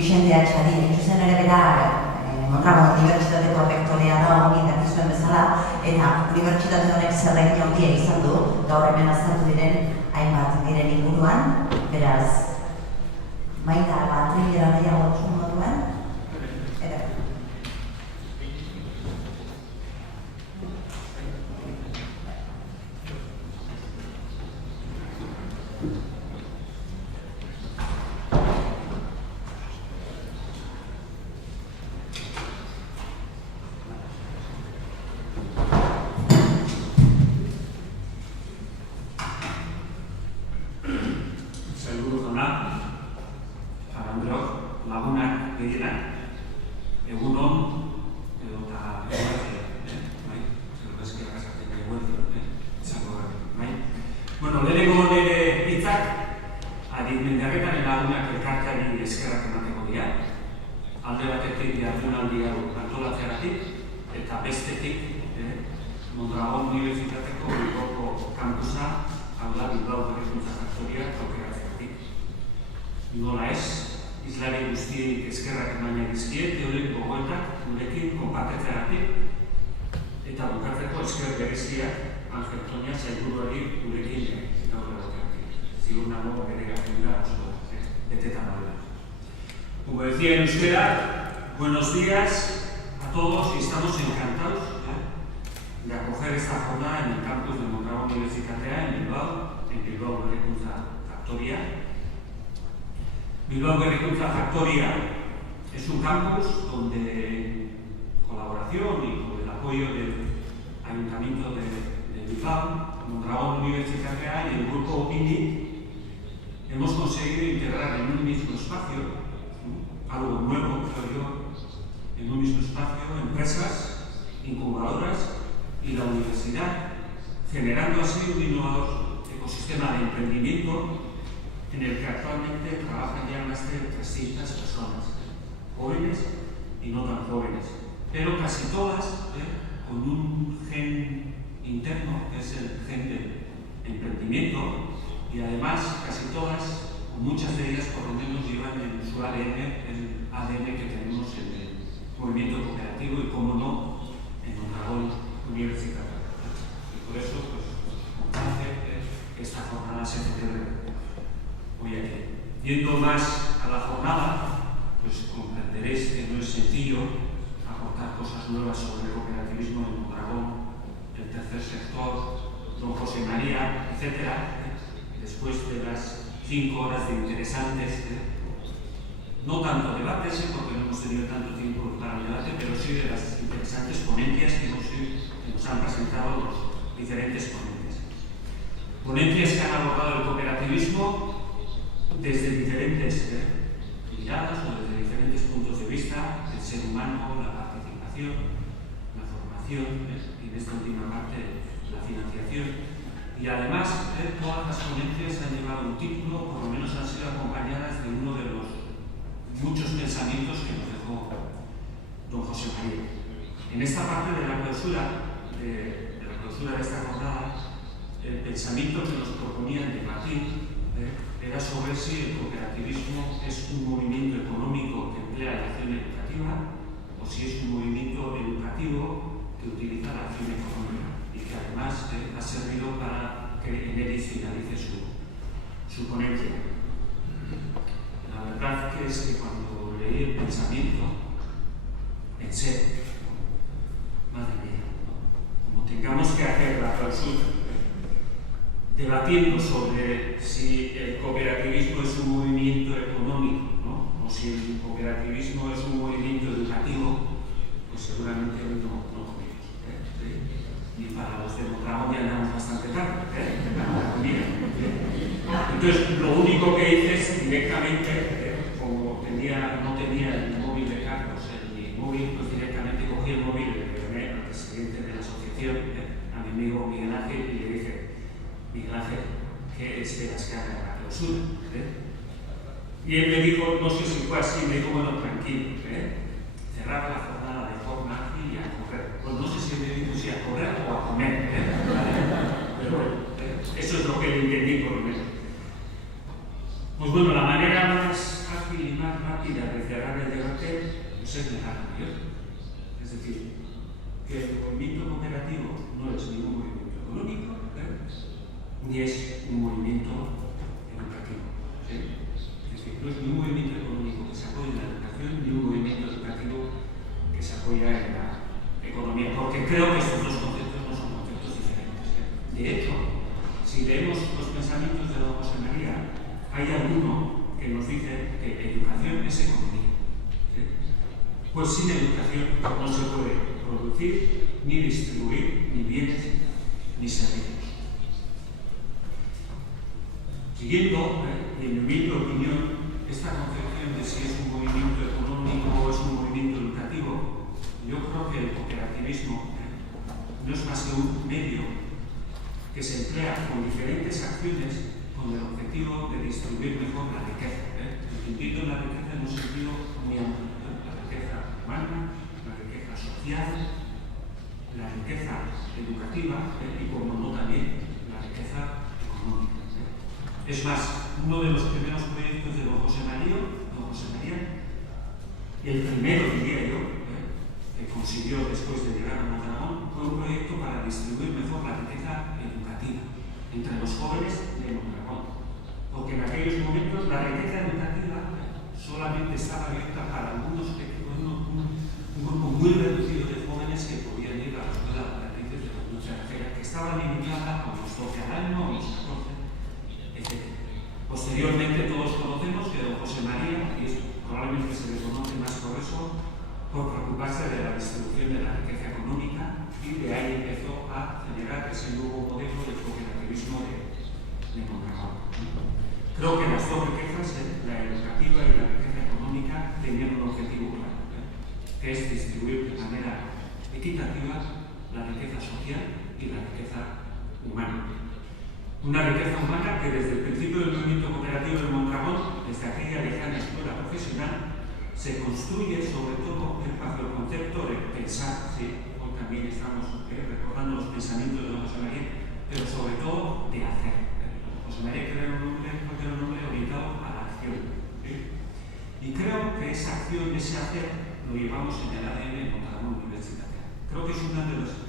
Bixente Atxadi, zuzen ere bera Mondragon Unibertsitateko rektorea da honi dakizuen bezala, eta unibertsitate honek zerrekin handia izan du, gaur hemen aztertu diren hainbat diren inguruan, beraz, Maita Atrilera nahiago zuen moduan, Mondragon Unibertsitateko Bilboko kampusa, hau da Bilbao Berrikuntza Faktoria aukeratzeratik. Nola ez, islari guztiei eskerrak emainak dizkiet, euren gogoetak gurekin konpartetzeagatik eta bukatzeko esker bereziak Angel Toña sailburuari gurekin gaur egoteagatik. Ziur nago bere agenda oso betetan daudela. Como decía en euskera, buenos días a todos y estamos encantados de acoger esta jornada en el campus de Mondragon Universitatea en Bilbao Berrikuntza Faktoria. Bilbao Berrikuntza Faktoria es un campus donde colaboración y con el apoyo del Ayuntamiento de Bilbao, Mondragon Universitatea y el grupo OPINI hemos conseguido integrar en un mismo espacio, algo nuevo, creo yo, en un mismo espacio, empresas, incubadoras y la universidad, generando así un innovador ecosistema de emprendimiento en el que actualmente trabajan ya más de 300 personas, jóvenes y no tan jóvenes, pero casi todas con un gen interno, que es el gen del emprendimiento, y además casi todas, o muchas de ellas por lo menos, llevan en su ADN el ADN que tenemos en el movimiento cooperativo y, como no, en Mondragon Universitaria. Y por eso, pues, complace que esta jornada se celebre hoy aquí. Yendo más a la jornada, pues comprenderéis que no es sencillo aportar cosas nuevas sobre el cooperativismo en Mondragon, el tercer sector, don José María, etc. Después de las 5 horas de interesantes, no tanto debates, porque no hemos tenido tanto tiempo para el debate, pero sí de las interesantes ponencias que nos han presentado los diferentes ponentes. Ponencias que han abordado el cooperativismo desde diferentes miradas o desde diferentes puntos de vista, el ser humano, la participación, la formación y en esta última parte la financiación. Y además, todas las ponencias han llevado un título, por lo menos han sido acompañadas de uno de los muchos pensamientos que nos dejó don José María. En esta parte de la clausura de esta jornada, el pensamiento que nos proponían debatir era sobre si el cooperativismo es un movimiento económico que emplea la acción educativa o si es un movimiento educativo que utiliza la acción económica y que además ha servido para que Eneris finalice su ponencia. La verdad que es que cuando leí el pensamiento pensé, madre mía, como tengamos que hacer la clausura debatiendo sobre si el cooperativismo es un movimiento económico, ¿no? O si el cooperativismo es un movimiento educativo, pues seguramente no comemos. Y para los de Mondragon ya andamos bastante tarde, la comida. Entonces, lo único que hice es directamente, como no tenía el móvil de Carlos en mi móvil, pues directamente cogí el móvil y le llamé al presidente de la asociación, a mi amigo Miguel Ángel, y le dije: Miguel Ángel, ¿qué esperas que haga la clausura? Y él me dijo, no sé si fue así, me dijo, bueno, tranquilo, cerrar la jornada de forma ágil y a correr. Pues no sé si me dijo si a correr o a comer, pero bueno, eso es lo que le entendí por lo menos. Pues bueno, la manera más ágil y más rápida de pues es legal, ¿no? Es decir, que el movimiento cooperativo no es ningún movimiento económico, ni es un movimiento educativo. Es decir, no es ni un movimiento económico que se apoya en la educación, ni un movimiento educativo que se apoya en la economía, porque creo que estos dos conceptos no son conceptos diferentes. De hecho, si leemos los pensamientos de don José María, hay alguno que nos dice que educación es economía. Pues sin educación no se puede producir, ni distribuir, ni bienes, ni servicios. Siguiendo, y en mi opinión, esta concepción de si es un movimiento económico o es un movimiento educativo, yo creo que el cooperativismo no es más que un medio que se emplea con diferentes acciones con el objetivo de distribuir mejor la riqueza. Entiendo la riqueza en un sentido muy amplio. Humana, la riqueza social, la riqueza educativa y, como no, también la riqueza económica. Es más, uno de los primeros proyectos de don José María, el primero, diría yo, que consiguió después de llegar a Mondragón, fue un proyecto para distribuir mejor la riqueza educativa entre los jóvenes de Mondragón. Porque en aquellos momentos la riqueza educativa solamente estaba abierta para algunos un grupo muy reducido de jóvenes que podían ir a la escuela de aprendices de la Unión Extranjera, que estaba limitada a los 12 al año, a los 14, etc. Posteriormente todos conocemos que don José María, y probablemente se le conoce más por eso, por preocuparse de la distribución de la riqueza económica, y de ahí empezó a generar ese nuevo modelo de cooperativismo de Mondragón. Creo que las dos riquezas, la educativa y la riqueza económica, tenían un objetivo claro, que es distribuir de manera equitativa la riqueza social y la riqueza humana. Una riqueza humana que desde el principio del movimiento cooperativo de Mondragón, desde aquella lejana escuela profesional, se construye sobre todo bajo el concepto de pensar, sí, hoy también estamos recordando los pensamientos de don José María, pero sobre todo de hacer. José María que era un hombre orientado a la acción. Y creo que esa acción, ese hacer, lo llevamos en el ADN de Mondragón Universitaria. Creo que es una de las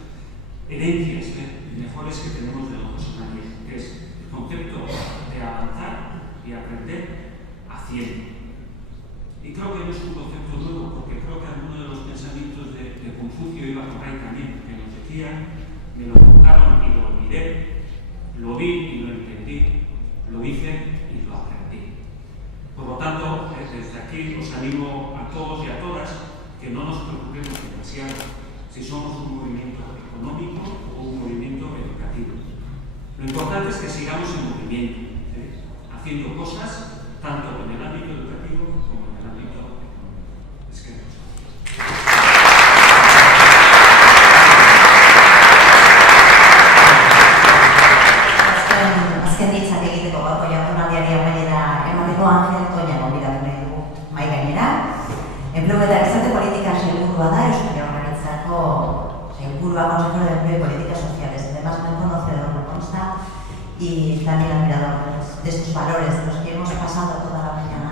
herencias mejores que tenemos de don José María, que es el concepto de avanzar y aprender haciendo. Y creo que no es un concepto nuevo, porque creo que alguno de los pensamientos de Confucio iba por ahí también, que nos decía, me lo contaron y lo olvidé, lo vi y lo entendí, lo hice y lo aprendí. Por lo tanto, desde aquí os animo a todos y a todas que no nos preocupemos demasiado si somos un movimiento económico o un movimiento educativo. Lo importante es que sigamos en movimiento, haciendo cosas tanto en el ámbito educativo como en el ámbito económico. Es que Angel Toña gonbidatu nahi dugu mahai gainera. Enplegu eta gizarte politika sailburua da Euskal Jaurlaritzako sailburua, consejero de Empleo y Políticas Sociales. Además, muy conocedor, me consta, y también admirador de estos valores de los que hemos pasado toda la mañana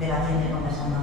debatiendo y conversando.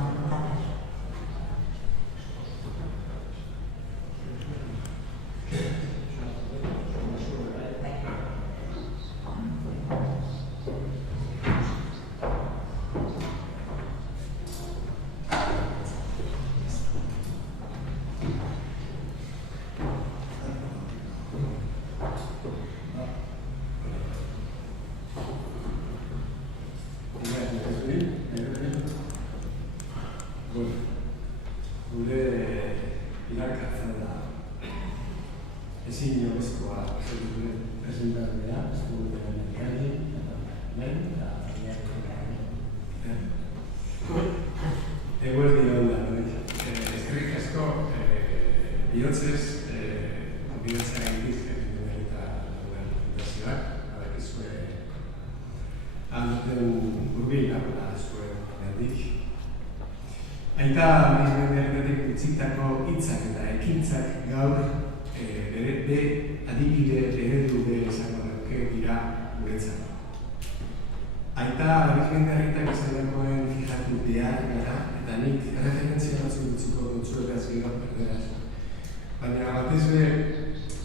Aita arizmendarritak izan dagoen fijatu behar gara, eta nik referentzia batzuk utziko dutzuetaz gero perderaz. Baina batez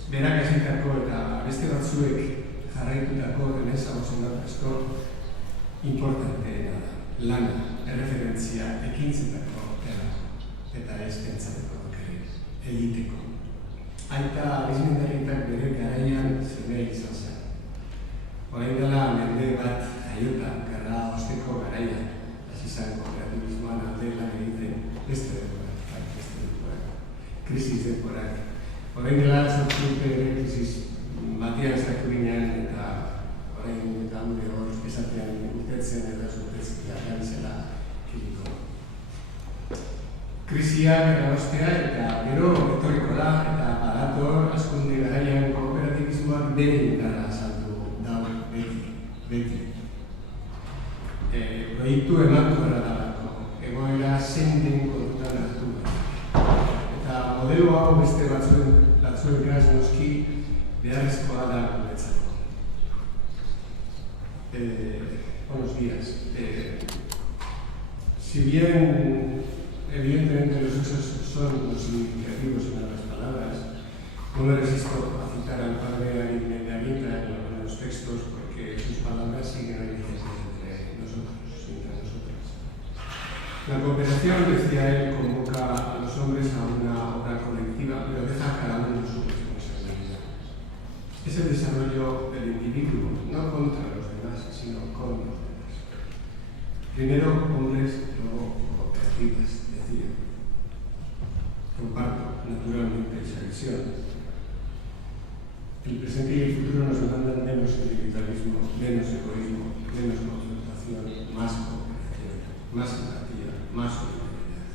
berak egitako eta beste batzuek jarraitutako deneza ozen asko importanteena da. Lana, erreferentzia, ekintzetako eta ez pentsateko egiteko. Aita arizmendarritak bere garaian zene izan zen. Orain dela mende bat jaiota, gara osteko garaian, hasi zen kooperatibismoan alde lan egiten beste denborak, krisis denborak. Orain dela sortzute ere krisis batean sartu ginean eta orain eta gure hor esatean urtetzen eta urtetzea garizela kiriko. Krisiak eragoztea eta gero etorriko da eta badator askunde garaian kooperatibismoak bere indarra saldu dago beti. Proiektu emantu gara dalako, egoera zein den kontutan hartu gara. Eta modelo hau beste batzuen graz noski beharrezkoa da guretzako. Buenos días. Si bien evidentemente los hechos son los significativos en las palabras, no me resisto a citar al padre Arizmendarrieta en los textos porque sus palabras siguen vigentes entre nosotros. La cooperación, decía él, convoca a los hombres a una obra colectiva, pero deja a cada uno su responsabilidad. Es el desarrollo del individuo, no contra los demás, sino con los demás. Primero hombres, luego cooperativas, decía. Comparto, naturalmente, esa visión. El presente y el futuro nos demandan menos individualismo, menos egoísmo, menos confrontación, más cooperación, más empatía, más solidaridad.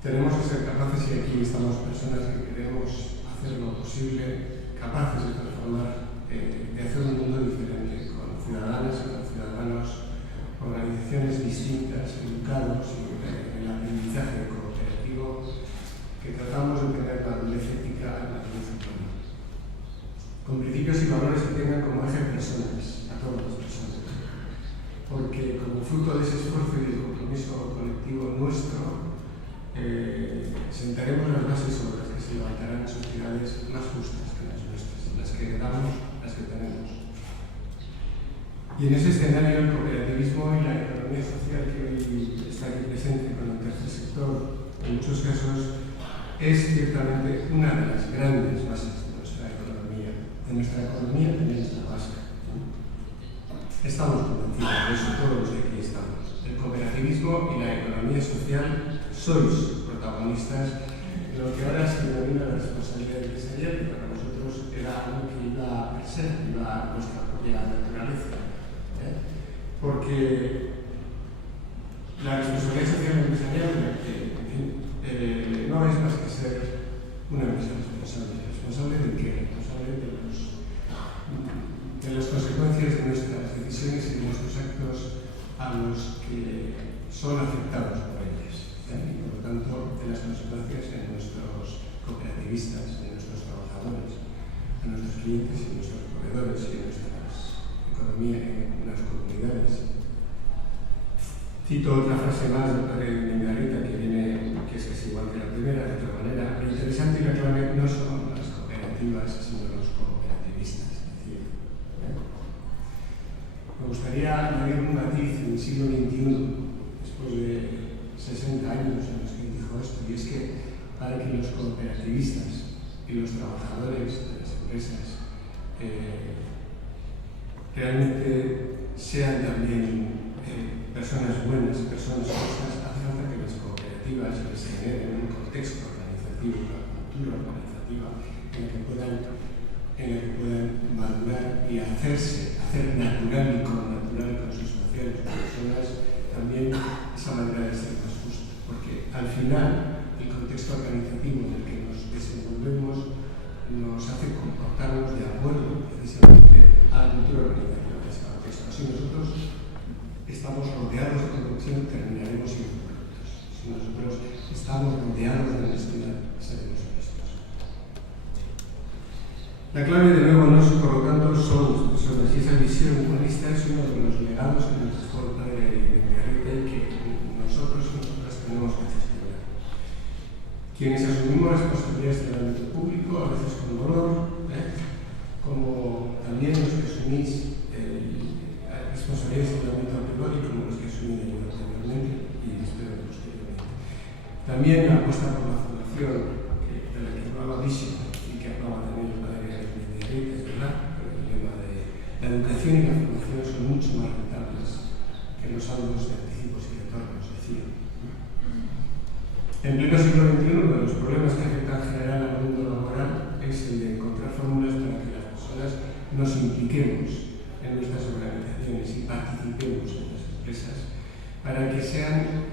Tenemos que ser capaces, y aquí estamos personas que queremos hacer lo posible, capaces de transformar, de hacer un mundo diferente, con ciudadanas y con ciudadanos, organizaciones distintas, educados en el aprendizaje cooperativo, que tratamos de tener madurez ética y madurez humana. Con principios y valores que tengan como eje personas, a todas las personas. Porque como fruto de ese esfuerzo y del compromiso colectivo nuestro, sentaremos las bases sobre las que se levantarán sociedades más justas que las nuestras, las que heredamos, las que tenemos. Y en ese escenario el cooperativismo y la economía social que hoy está aquí presente con el tercer sector, en muchos casos, es ciertamente una de las grandes bases de nuestra economía también es la vasca. Estamos convencidos de eso, todos los que aquí estamos. El cooperativismo y la economía social sois protagonistas de lo que ahora se denomina la responsabilidad empresarial, que para nosotros era algo que iba a ser, iba a nuestra propia naturaleza. Porque la responsabilidad social empresarial, no es más que ser una empresa responsable. ¿Responsable de qué? Responsable de las consecuencias de nuestras decisiones y de nuestros actos a los que son afectados por ellas. Y por lo tanto, de las consecuencias en nuestros cooperativistas, en nuestros trabajadores, en nuestros clientes y en nuestros proveedores y en nuestras economías, en las comunidades. Cito otra frase más del padre Arizmendarrieta que es casi igual que la primera, de otra manera. Lo interesante y la clave no son las cooperativas, sino los cooperativistas. Me gustaría añadir un matiz en el siglo XXI, después de 60 años en los que dijo esto, y es que para que los cooperativistas y los trabajadores de las empresas realmente sean también personas buenas, personas justas, hace falta que las cooperativas les generen un contexto organizativo, una cultura organizativa en la que puedan madurar y hacer natural y connatural con sus sociales personas también esa manera de ser más justa. Porque al final el contexto organizativo en el que nos desenvolvemos nos hace comportarnos de acuerdo precisamente a la cultura organizativa de ese contexto. Si nosotros estamos rodeados de corrupción, terminaremos siendo corruptos. Si nosotros estamos rodeados de honestidad, seremos honestos. La clave, de nuevo, no es, por lo tanto, son las personas, y esa visión humanista es uno de también la apuesta por la formación, de la que hablaba Vision y que hablaba también Valeria Mendiarita, es verdad, pero el lema de la educación y la formación son mucho más rentables que los saldos de anticipos y retornos, decía. En pleno siglo XXI, uno de los problemas que afectan en general al mundo laboral es el de encontrar fórmulas para que las personas nos impliquemos en nuestras organizaciones y participemos en las empresas, para que sean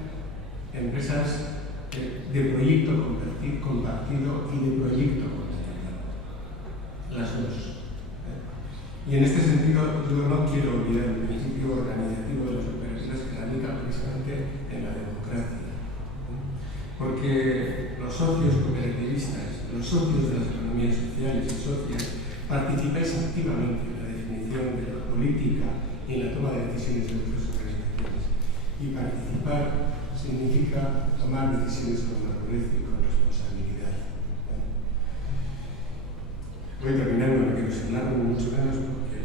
empresas de proyecto compartido y de proyecto compartido. Las dos. Y en este sentido, yo no quiero olvidar el principio organizativo de las cooperativas que radica precisamente en la democracia. Porque los socios cooperativistas, los socios de las economías sociales y socias, participáis activamente en la definición de la política y en la toma de decisiones de vuestras organizaciones. Y participar significa tomar decisiones con madurez y con responsabilidad. Voy terminando, no quiero ser largo mucho menos porque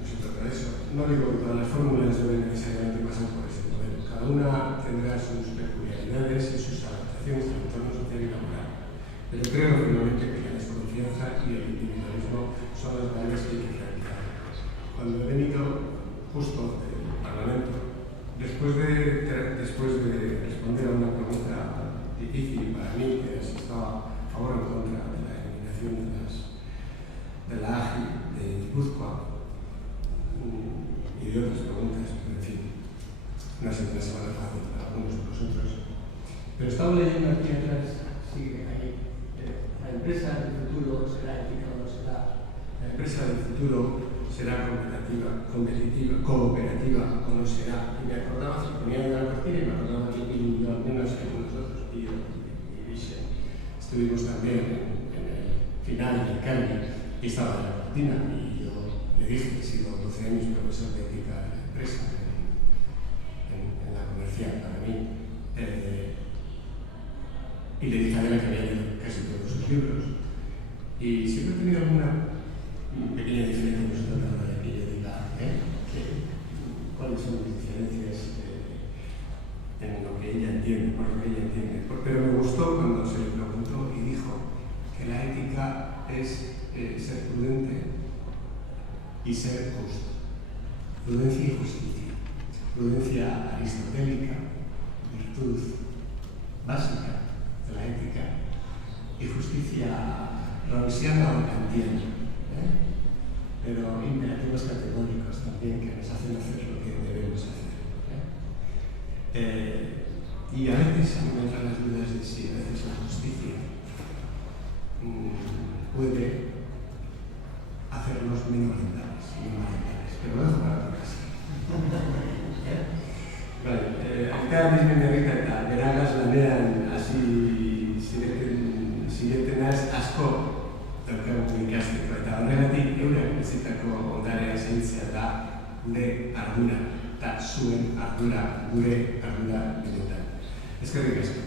no se trata de eso. No digo que todas las fórmulas deben necesariamente pasar por ese modelo. Cada una tendrá sus peculiaridades y sus adaptaciones al entorno social y laboral. Pero creo firmemente que la desconfianza y el individualismo son las valores que hay que realizar. Cuando he venido justo del Parlamento, después de responder a una pregunta difícil para mí, que es si estaba a favor o en contra de la eliminación de la AGI de Guipúzcoa y de otras preguntas, pero en fin, no ha sido una semana fácil para algunos de vosotros. Pero estaba leyendo aquí atrás, sigue ahí, la empresa del futuro será ética o no será. La empresa del futuro será cooperativa o no será. Y me acordaba, se ponía en la cortina y me acordaba que yo al menos que nosotros y Vision estuvimos también en el final del cambio y estaba en la cortina y yo le dije que he sido 12 años profesor de ética de la empresa en la comercial para mí. Y le dije a Adela que había leído casi todos sus libros. Y siempre he tenido alguna pequeña diferencia con su tratado de que yo diga cuáles son mis diferencias en lo que ella entiende, por lo que ella entiende. Pero me gustó cuando se le preguntó y dijo que la ética es ser prudente y ser justo. Prudencia y justicia. Prudencia aristotélica, virtud básica de la ética, y justicia rawlsiana o kantiana, pero imperativos categóricos también que nos hacen hacer lo que debemos hacer. Y a veces me entran las dudas de si a veces la justicia puede hacernos menos rentables y más rentables, pero lo dejo para otra ocasión. Aita Mendiarita eta beragas lanean hasi ziretenaz asko daukagu ikasteko, eta horregatik euren bizitako ondarea zaintzea da gure ardura, eta zuen ardura, gure ardura benetan. Eskerrik asko.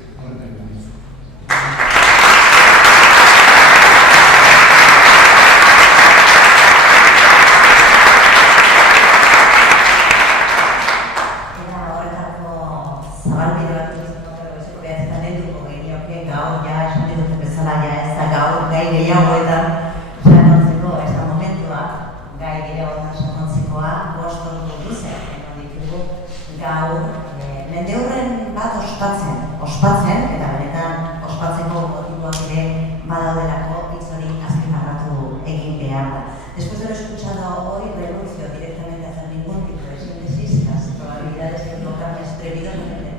Ospatzen, eta benetan ospatzeko motiboak ere badaudelako hitz hori azpimarratu egin behar da. Después de lo escuchado hoy, renuncio directamente a hacer ningún tipo de síntesis. Las probabilidades de equivocarme estrepitosamente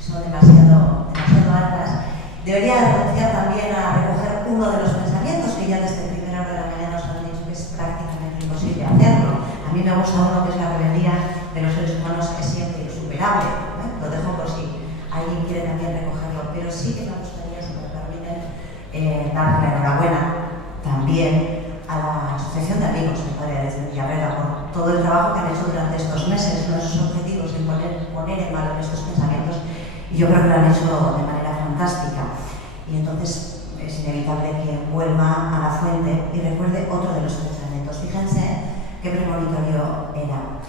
son demasiado altas. Debería renunciar también a recoger uno de los pensamientos que ya desde primera hora de la mañana nos han dicho que es prácticamente imposible hacerlo. A mí me gusta uno que es la rebeldía de los seres humanos, es siempre insuperable. Lo dejo por si alguien quiere también recogerlo, pero sí que me gustaría, si me permiten, dar la enhorabuena también a la Asociación de Amigos de Padres de Villarreal por todo el trabajo que han hecho durante estos meses, nuestros objetivos en poner en valor estos pensamientos, y yo creo que lo han hecho de manera fantástica. Y entonces es inevitable que vuelva a la fuente y recuerde otro de los pensamientos. Fíjense qué premonitorio era.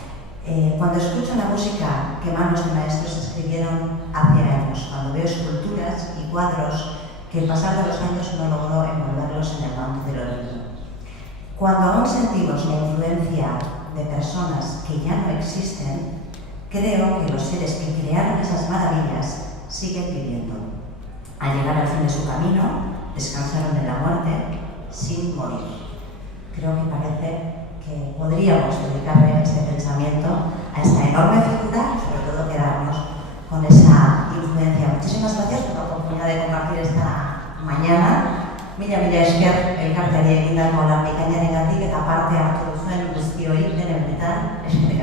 Cuando escucho la música que manos de maestros escribieron hace años, cuando veo esculturas y cuadros que el pasar de los años no logró envolverlos en el manto del olvido, cuando aún sentimos la influencia de personas que ya no existen, creo que los seres que crearon esas maravillas siguen viviendo. Al llegar al fin de su camino, descansaron en la muerte sin morir. Creo que parece que podríamos dedicarle este pensamiento a esta enorme figura y sobre todo quedarnos con esa influencia. Muchísimas gracias por la oportunidad de compartir esta mañana. Mila esker elkarteari egindako lan bikainarengatik eta parte hartu duzuen guztioi benetan eskerrik